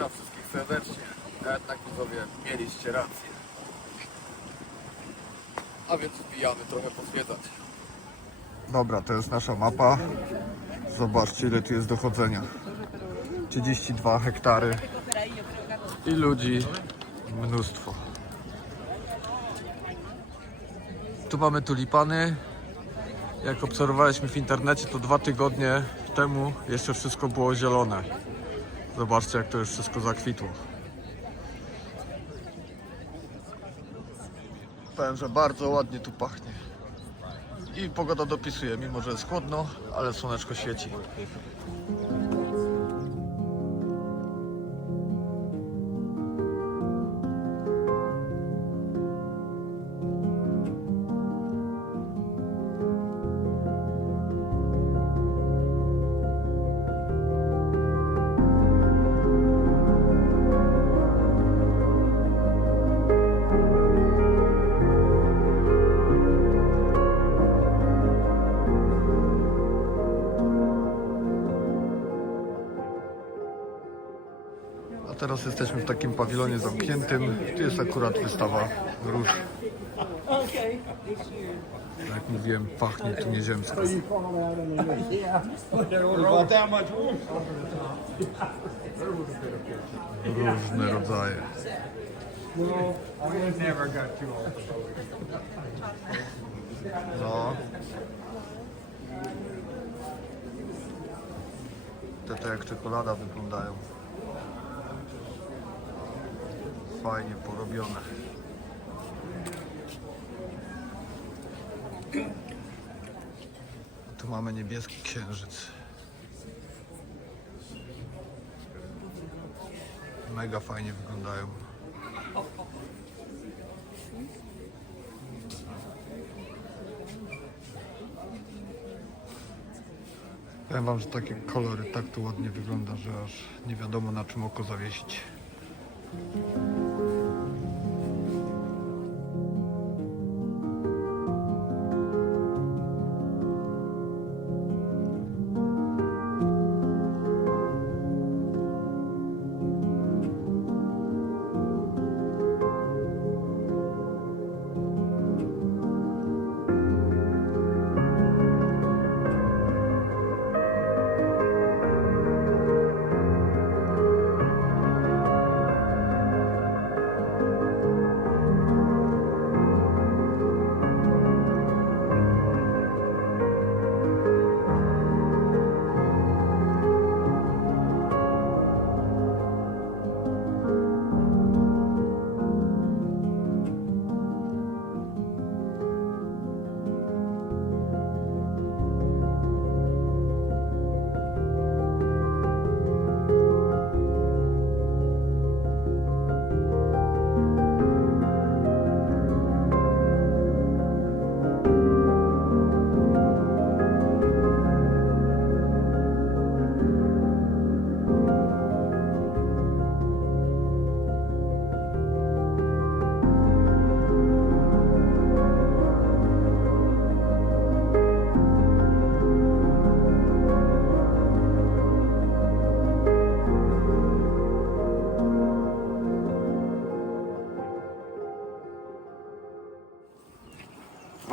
Witam wszystkich serdecznie. A Jednak widzowie, mieliście rację. A więc wbijamy trochę pozwiedzać. Dobra, to jest nasza mapa. Zobaczcie ile tu jest dochodzenia. 32 hektary i ludzi mnóstwo. Tu mamy tulipany. Jak obserwowaliśmy w internecie, to dwa tygodnie temu jeszcze wszystko było zielone. Zobaczcie, jak to już wszystko zakwitło. Powiem, że bardzo ładnie tu pachnie. I pogoda dopisuje, mimo że jest chłodno, ale słoneczko świeci. Teraz jesteśmy w takim pawilonie zamkniętym. Tu jest akurat wystawa róż. Jak mówiłem, pachnie tu nieziemsko. Różne rodzaje. No. Te to jak czekolada wyglądają. Fajnie porobione. Tu mamy niebieski księżyc. Mega fajnie wyglądają. Powiem wam, że takie kolory tak tu ładnie wygląda, że aż nie wiadomo na czym oko zawiesić.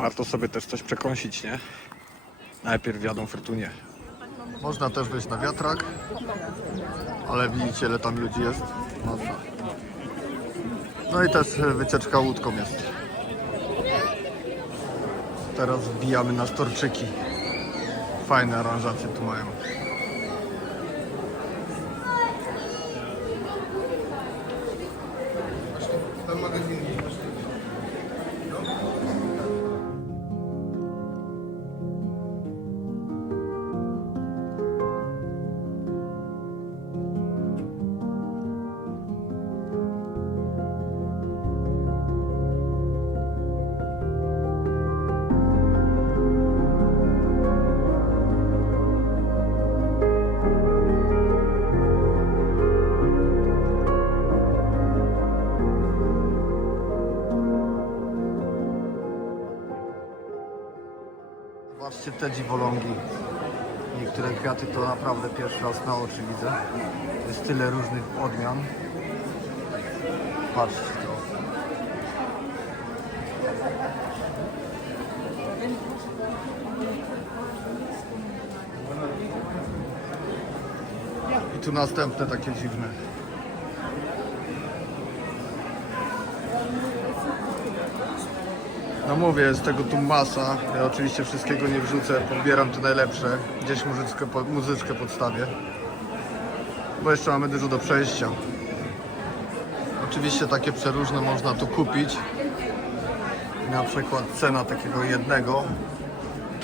Warto sobie też coś przekąsić, nie? Najpierw jadą frytunie. Można też wejść na wiatrak, ale widzicie ile tam ludzi jest. Masa. No i też e, wycieczka łódką jest. Teraz wbijamy na storczyki. Fajne aranżacje tu mają. Zobaczcie te dziwolągi. Niektóre kwiaty to naprawdę pierwszy raz na oczy widzę. Jest tyle różnych odmian. Patrzcie to. I tu następne takie dziwne. No mówię, jest tego tu masa. Ja oczywiście wszystkiego nie wrzucę, pobieram to najlepsze. Gdzieś muzyczkę, muzyczkę podstawię. Bo jeszcze mamy dużo do przejścia. Oczywiście takie przeróżne można tu kupić. Na przykład cena takiego jednego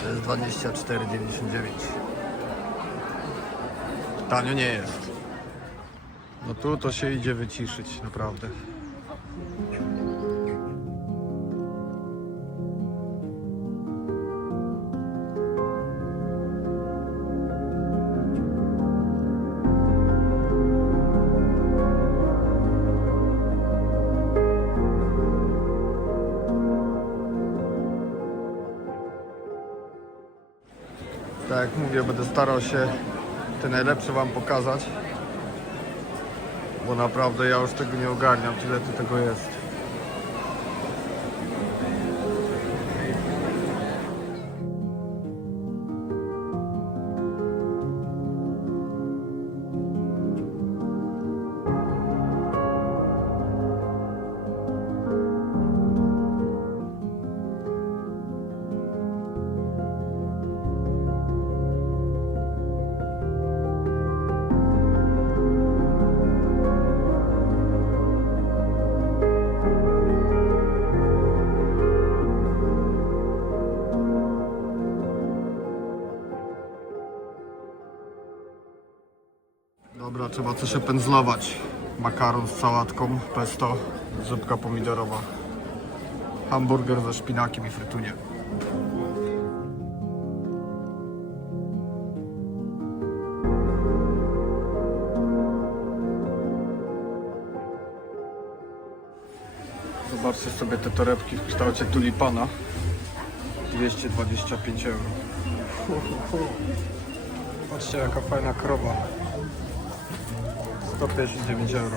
to jest 24,99. Tanio nie jest. No tu to się idzie wyciszyć, naprawdę. Mówię, będę starał się te najlepsze Wam pokazać. Bo naprawdę ja już tego nie ogarniam, tyle tu tego jest. Trzeba coś opędzlować. Makaron z sałatką, pesto, zupka pomidorowa. Hamburger ze szpinakiem i frytunie. Zobaczcie sobie te torebki w kształcie tulipana. 225 euro. Patrzcie jaka fajna krowa. 159 euro.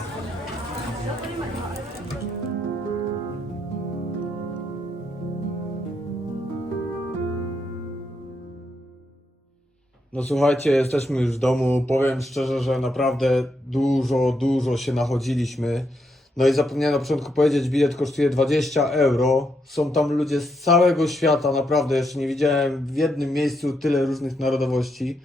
No słuchajcie, jesteśmy już w domu. Powiem szczerze, że naprawdę dużo, dużo się nachodziliśmy. No i zapomniałem na początku powiedzieć, bilet kosztuje 20 euro. Są tam ludzie z całego świata, naprawdę jeszcze nie widziałem w jednym miejscu tyle różnych narodowości.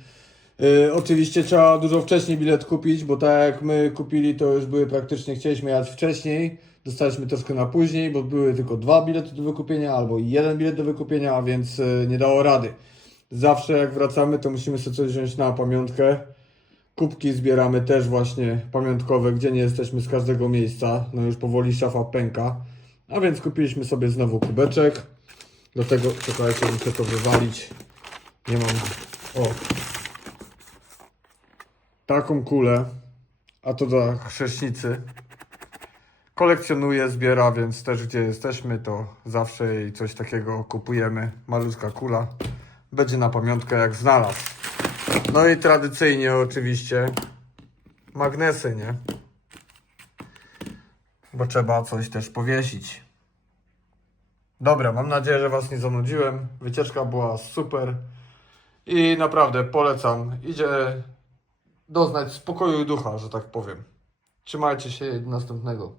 Yy, oczywiście trzeba dużo wcześniej bilet kupić, bo tak jak my kupili, to już były praktycznie, chcieliśmy jechać wcześniej. Dostaliśmy troszkę na później, bo były tylko dwa bilety do wykupienia albo jeden bilet do wykupienia, a więc yy, nie dało rady. Zawsze jak wracamy, to musimy sobie coś wziąć na pamiątkę. Kubki zbieramy też właśnie pamiątkowe, gdzie nie jesteśmy z każdego miejsca. No już powoli szafa pęka. A więc kupiliśmy sobie znowu kubeczek. Do tego, czekajcie, muszę to wywalić. Nie mam... O, taką kulę, a to dla chrześnicy. Kolekcjonuję, zbiera, więc też gdzie jesteśmy, to zawsze jej coś takiego kupujemy. Malutka kula. Będzie na pamiątkę jak znalazł. No i tradycyjnie oczywiście magnesy, nie? Bo trzeba coś też powiesić. Dobra, mam nadzieję, że Was nie zanudziłem. Wycieczka była super. I naprawdę polecam. Idzie doznać spokoju ducha, że tak powiem. Trzymajcie się następnego.